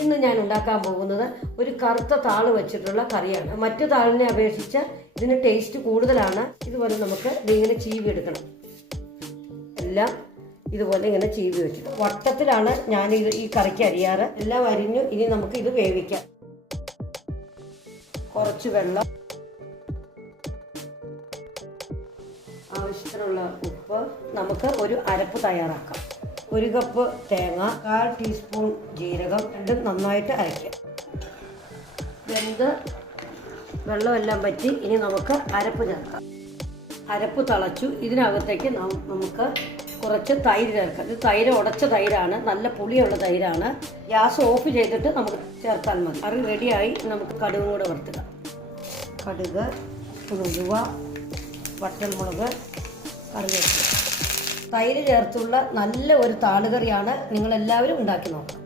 ഇന്ന് ഞാൻ ഉണ്ടാക്കാൻ പോകുന്നത് ഒരു കറുത്ത താൾ വെച്ചിട്ടുള്ള കറിയാണ്. മറ്റു താളിനെ അപേക്ഷിച്ച് ഇതിന് ടേസ്റ്റ് കൂടുതലാണ്. ഇതുപോലെ നമുക്ക് ഇതിങ്ങനെ ചീവി എടുക്കണം. എല്ലാം ഇതുപോലെ ഇങ്ങനെ ചീവി വെച്ചിട്ട്. വട്ടത്തിലാണ് ഞാൻ ഇത് ഈ കറിക്ക് അരിയാറ്. എല്ലാം അരിഞ്ഞു ഇനി നമുക്ക് ഇത് വേവിക്കാം. കുറച്ച് വെള്ളം. ആവശ്യത്തിനുള്ള ഉപ്പ് നമുക്ക് ഒരു അരപ്പ് തയ്യാറാക്കാം. ഒരു കപ്പ് തേങ്ങ കാൽ ടീസ്പൂൺ ജീരകം രണ്ടും നന്നായിട്ട് അരയ്ക്കാം വെന്ത് വെള്ളമെല്ലാം പറ്റി ഇനി നമുക്ക് അരപ്പ് ചേർക്കാം. അരപ്പ് തിളച്ചു. ഇതിനകത്തേക്ക് നമുക്ക് കുറച്ച് തൈര് ചേർക്കാം. ഇത് തൈര് ഉടച്ച തൈരാണ്. നല്ല പുളിയുള്ള തൈരാണ്. ഗ്യാസ് ഓഫ് ചെയ്തിട്ട് നമുക്ക് ചേർത്താൽ മതി. കറി റെഡിയായി. നമുക്ക് കടുകും കൂടെ വറുത്തുക കടുക് ഉലുവ വറ്റൽമുളക് കറിവേപ്പില. തൈര് ചേർത്തുള്ള നല്ല ഒരു താളുകറിയാണ് നിങ്ങളെല്ലാവരും ഉണ്ടാക്കി നോക്കണം.